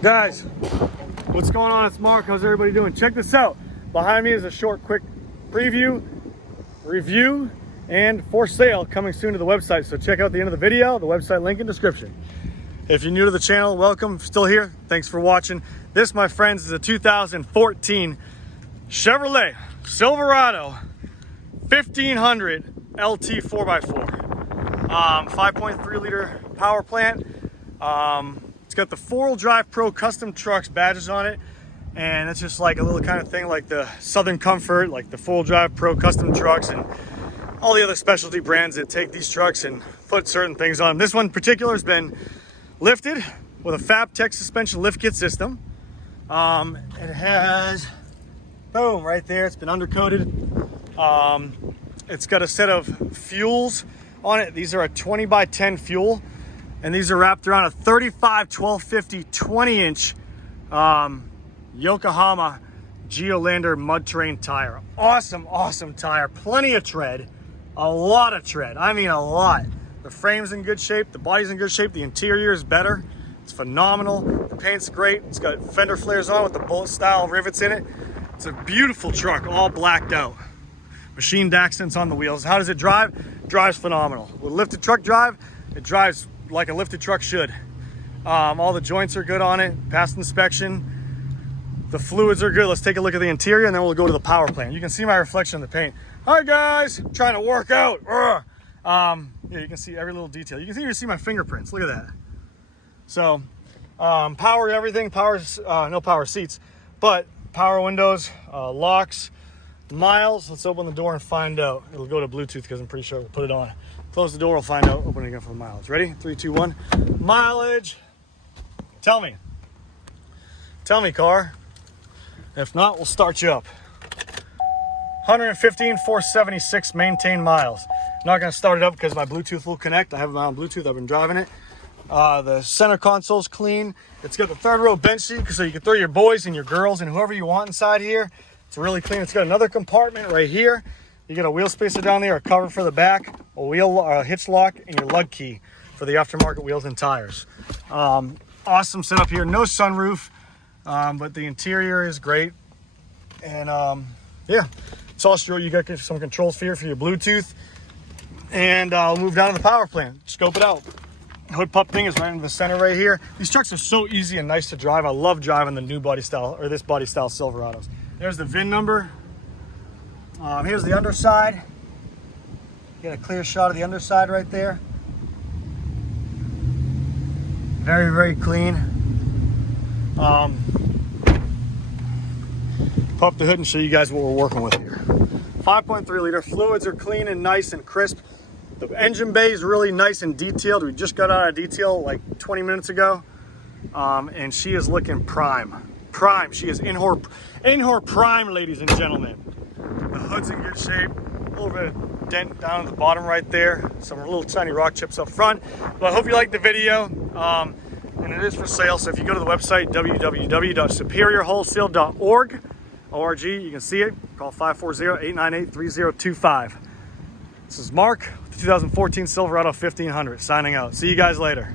Guys, what's going on? It's Mark. How's everybody doing? Check this out. Behind me is a short, quick preview, review, and for sale coming soon to the website. So check out the end of the video, the website link in description. If you're new to the channel, welcome. Still here, thanks for watching. This, my friends, is a 2014 Chevrolet Silverado 1500 LT 4x4. 5.3 liter power plant. It's got the 4-wheel drive Pro Custom Trucks badges on it, and it's just like a little kind of thing like the Southern Comfort, like the 4-wheel drive Pro Custom Trucks, and all the other specialty brands that take these trucks and put certain things on them. This one in particular has been lifted with a Fabtech suspension lift kit system. It has, boom, right there, it's been undercoated. It's got a set of fuels on it. These are a 20x10 fuel, and these are wrapped around a 35 1250 20-inch Yokohama Geolander mud terrain tire. Awesome, awesome tire. Plenty of tread, a lot of tread. I mean, a lot. The frame's in good shape, the body's in good shape, the interior is better. It's phenomenal. The paint's great. It's got fender flares on with the bullet style rivets in it. It's a beautiful truck, all blacked out. Machined accents on the wheels. How does it drive? Drives phenomenal. With lifted truck drive, it drives like a lifted truck should. All the joints are good on it, passed inspection. The fluids are good. Let's take a look at the interior and then we'll go to the power plant. You can see my reflection in the paint. Hi guys, I'm trying to work out. Yeah, you can see every little detail. You can even see my fingerprints. Look at that. So, power everything. Power's no power seats, but power windows, locks, miles. Let's open the door and find out. It'll go to Bluetooth because I'm pretty sure we'll put it on. Close the door, we'll find out. Open it again for the mileage. Ready? 3, 2, 1. Mileage. Tell me. Tell me, car. If not, we'll start you up. 115,476 maintained miles. Not going to start it up because my Bluetooth will connect. I have it on Bluetooth. I've been driving it. The center console's clean. It's got the third row bench seat so you can throw your boys and your girls and whoever you want inside here. It's really clean. It's got another compartment right here. You get a wheel spacer down there, a cover for the back, a hitch lock, and your lug key for the aftermarket wheels and tires. Awesome setup here. No sunroof, but the interior is great. And yeah, it's all straight. You got some controls here for your Bluetooth. And I'll move down to the power plant. Scope it out. Hood pup thing is right in the center right here. These trucks are so easy and nice to drive. I love driving the new body style, or this body style Silverados. There's the VIN number. Here's the underside. Get a clear shot of the underside right there. Very, very clean. Pop the hood and show you guys what we're working with here. 5.3 liter. Fluids are clean and nice and crisp. The engine bay is really nice and detailed. We just got out of detail like 20 minutes ago. And she is looking prime. Prime. She is in her prime, ladies and gentlemen. The hood's in good shape. A little bit of dent down at the bottom right there. Some little tiny rock chips up front. But I hope you liked the video. And it is for sale. So if you go to the website, www.superiorwholesale.org, you can see it. Call 540-898-3025. This is Mark with the 2014 Silverado 1500 signing out. See you guys later.